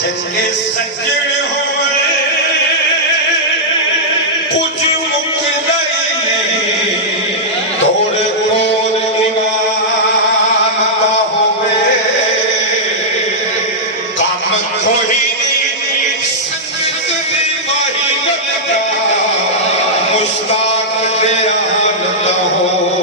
چنگے سجن ہوئے کچھ مکدئی تھوڑے کون ایمان کا ہوئے کام کوئی نہیں سنگت دی ماہی لگا مشتاق دیانتا ہو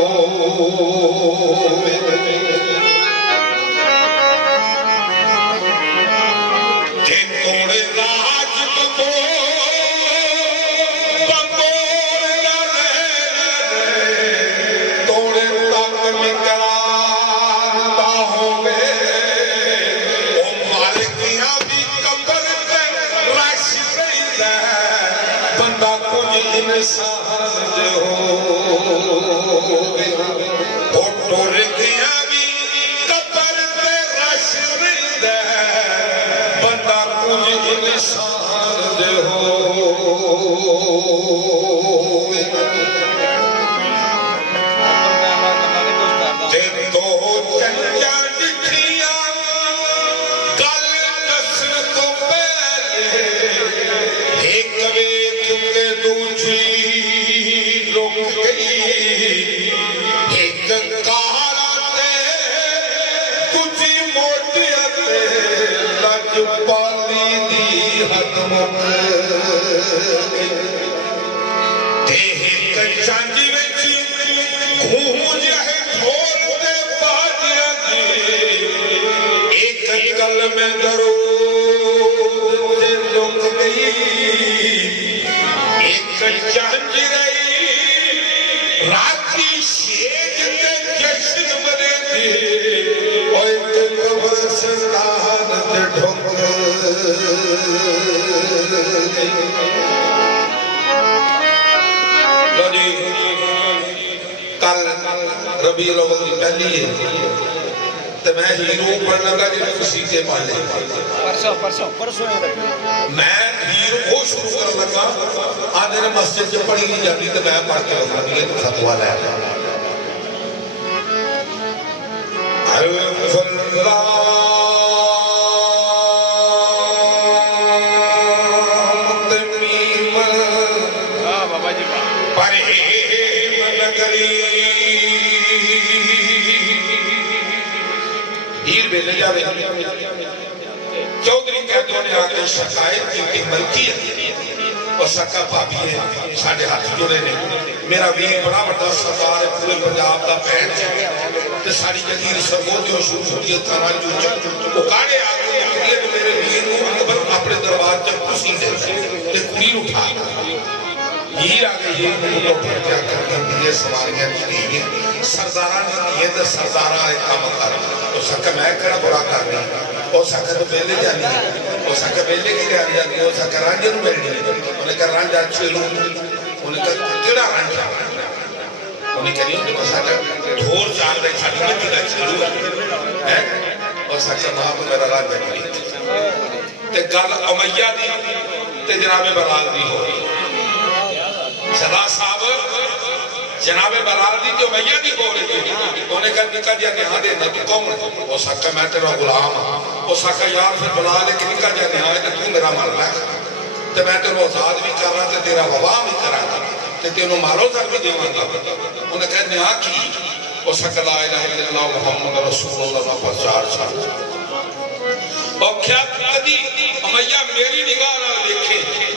ربیع الاول کی پہلی ہے تو میں ہیرو پڑھنا لگا جنہوں کو سیکھے پڑھ لے پرسوں میں ہیرو کو شروع کر لگا آدھے نے مسجد سے پڑھی نہیں جاتی تو میں پڑھ کے رکھا یہ تو خطوہ لے الف اللہ چودھری کہتوں نے آگے شکایت کی کہ ملکیت اور سکا بھابی ہے ساڑھے ہاتھ جڑے نے میرا ویر بڑا بڑا سردار ہے پورے پنجاب دا پہن تے ساڑھی جدیر سرمودی اور شروعیت تھانا جو وہ کاڑے آگے ملکیت میرے ویر کو اکبر اپنے دربار جب کسی دے تے کڑی اٹھا یہ آگے یہ ملکوں پر کیا کرنے دیئے سواریاں دیئے سرداران دیئے تو سرداران ایک کام کر تو سکا میں کرا برا کرنی اور سکا تو بیلے جانی اور سکا بیلے کی رہا جانی اور سکا رانجے نو بیلنی انہیں کہا رانجا چھلو انہیں کہا کیڑا رانجا انہیں کہا نہیں انہیں کہا سکا دھور چاہ رہے چھاڑی میں کیڑا چھلو اور سکا ماں کو میرا رانجا نہیں تے گل امیہ دی تے جناب برال دی ہوئی صدا صاحب جناب برال دی جو میاں دی بولے تھی انہیں کہا نکا جا نہاں دے نبی کون ہے وہ سکا میں تیرا غلام وہ سکا یار پھر بلا لے کہ نکا جا نہاں دے تو میرا مرنا ہے تو میں تیرا آزاد بھی کر رہا تھا تیرا وبا بھی کر رہا تھا تو تیرا مالو تر بھی دیوان گا انہیں کہا نہاں کی وہ سکا لا الہ الا اللہ محمد رسول اللہ پرچار چھا اور کیا کدی امیہ میری نگاہ نہ دیکھے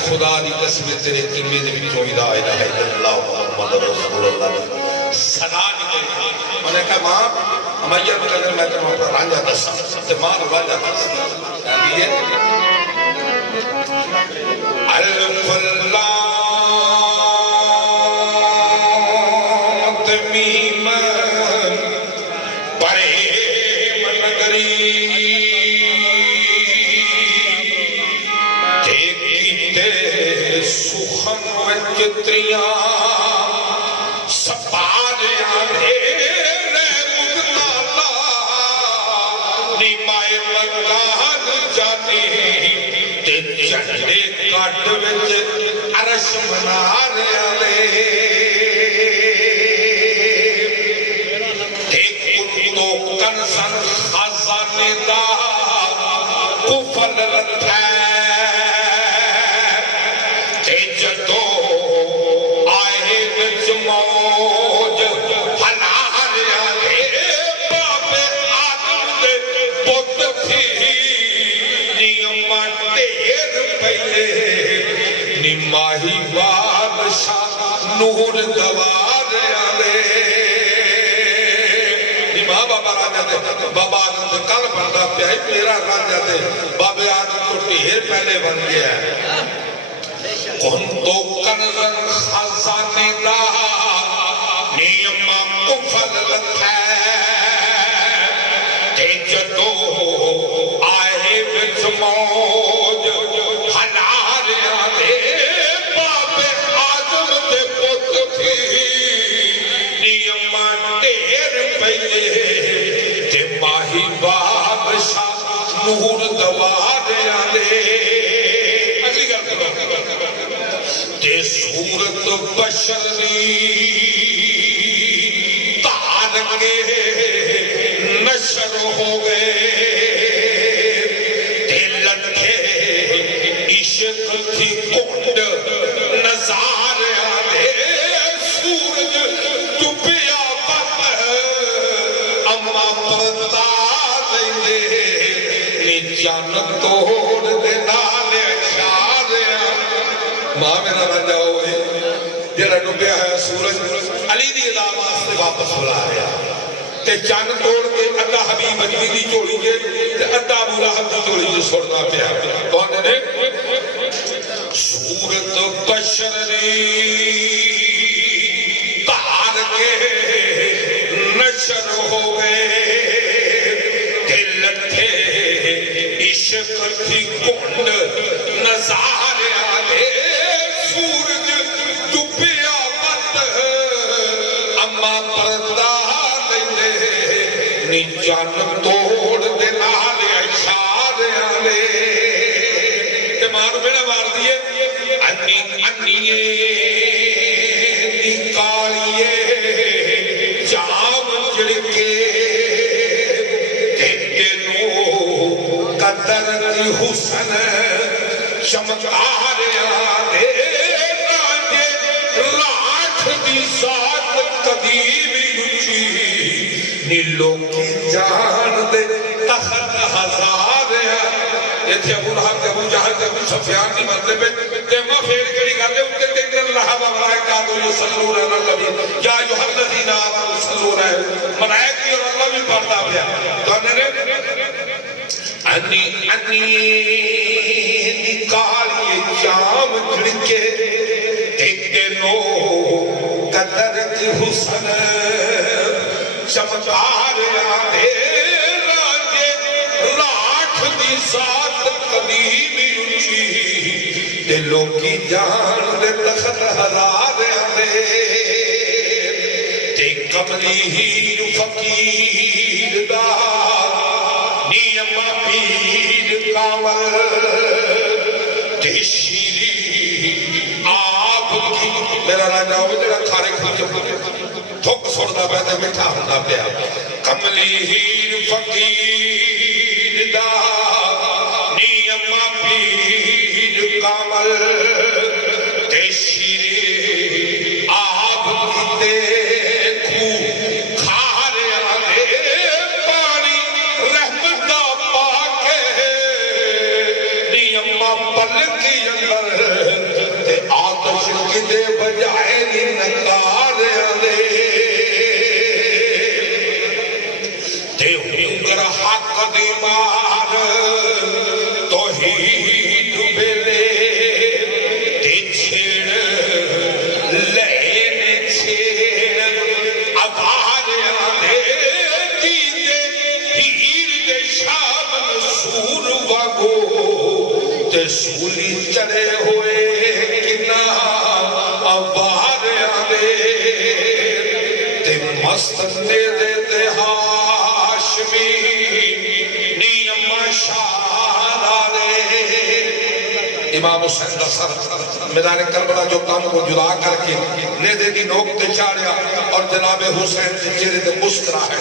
خدا دی تصویر تیرے قلبے دے بھی جو لا الہ الا اللہ محمد رسول اللہ صدا نکلے میں نے کہا ماں امیہ کو کہنے میں تمہیں پر رانجا دسا تو ماں رانجا دسا کہنے الف اللہ تمیم پریم نگری سخن وچتریاں سپاریاں بھیرے مدنالا نیمائے مکان جاتی تے جھنڈے کٹ وچ عرش منارے آلے ایک تو کنسن خزانے دا کفر رکھا تے جدو آئے وچ موج ہلاریا دے بابے آدم دے پت تھی نیما ٹیر پہلے نیماہی بادشاہ نور دواریا دے نیما بابا راجہ دے بابا آدم دے کل بندہ پیائی میرا راجہ دے بابے آدم تو ٹیر پہلے بن گیا ہے کن تو کنزن خزانے دا نیما کفل رکھا تے جدو آئے وچ موج ہلاریا دے بابے آدم دے پت تھی نیما ٹیر پہلے تے ماہی بادشاہ نور دواریا دے اگلی گل تے صورت بشر دی تار کے نشر ہو گئے تے لٹھے عشق تھی کنڈ نظاریا دے سورج ڈوبیا پت اما پردا دے چن توڑ دے نال اشاریا ماں میرا راجہ ہوئے جڑا ڈوبیا ہے سورج علی دی ادا واسطے واپس بلا رہا تے چن توڑ کے ادا حبیب اجلی دی چوڑی کے تے ادا ابو لہب دی چوڑی جو سڑنا پیا کون نے صورت بشر دی تار کے نشر ہو گئے تے لٹھے عشق تھی کنڈ نظاریا دے سورج ڈوبیا پت اما پردہ دے نی چن توڑ دے نال اشاریا دے تے مار بیڑا مار دیئے انی انیے نکالیے جام جڑکے قدر کی حسن چمکاریا دے راجے لاکھ دی ذات قدیم یوچی نیلوں کی جان دے تخت ہزاریا یہ تھے ابو لہب تے ابو جہل تے ابو سفیان دی مطلب تے ماں پھیر کری گا دے اتے تے اندر لہب ملائکاتو یسلون علی النبی یا ایھا الذین آمنوا صلوا علیہ ملائکہ اور اللہ بھی پڑھتا پیا تو انہوں نے انی نکالیے جام جھڑکے ایک دنو قدر کی حسن چمکاریا دے راجے لاکھ دی ذات قدیم یوچی دلوں کی جان دے تخت ہزاریا دے تے کملی ہیر فقیر دا نیما پیر کامل تے شیری آپ کی میرا راجہ ہوئے جڑا کھارے کھانے تھوک سوڑنا پہتے مٹھا ہونا پیا کملی ہیر فقیر دا نیما پیر کامل تے شیری آپ کی دیکھو کھاریا دے پلکی اندر تے آتش کی دے بجائے نی نکاریا دے تے ہنگر حق دی مار توحید بلے تے چھیڑ لینے چھیڑ ابھاریا دے دیدے ہیر دے شام نسور واگو تے سولی چڑے ہوئے کنا آباریا دے تے مست دے دیتے ہاشمی نیم شارا دے امام حسین کا سر میدان کربلا جو کام کو جدا کر کے نیدے کی نوک تے چاڑیا اور جناب حسین کے چہرے تے مسکرا ہے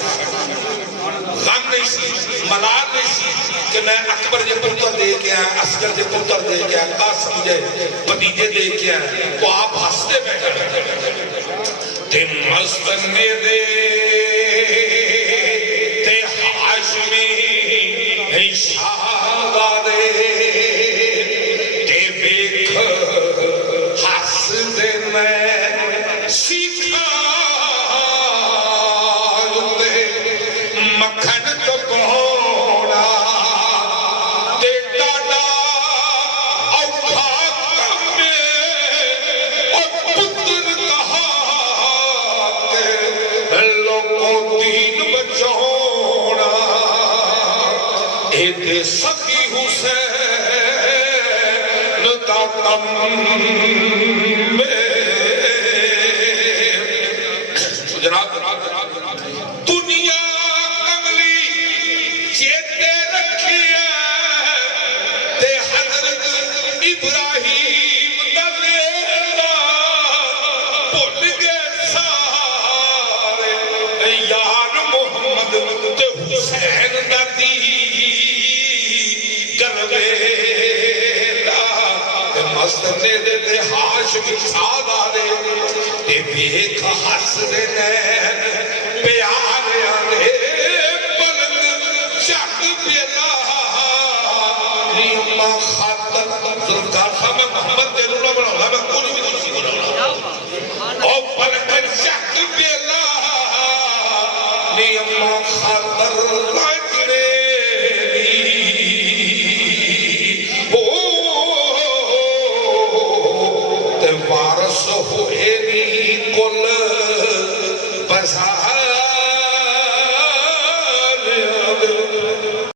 غم نہیں سی ملال نہیں سی کہ میں اکبر جے پتر دے کے آیا اصغر جے پتر دے کے آیا قاسم جے بھتیجے دے کے آیا تو آپ ہنستے بیٹھے تے مستنے دے تے ہاشمی شہزادے تے بیک ہس دے میں سیکھا مکھن تو کونا تے ڈاڈا اوکھا کمے اور پتر کہا کہ لوگوں دین بچونا اے دے سکی حسین دا تم میں جناب دنیا چیتے رکھیا تے حضرت ابراہیم دلیلا بھول گئے سارے یار محمد تے حسین دادی گرویلا تے مستنے دے ہاشمی شہزادے تے بیک ہس دے نین پیارے آنے خاطر ذوالفقار صاحب میں محمد تیرو نہ بناؤں میں کوئی بھی نہیں بناؤں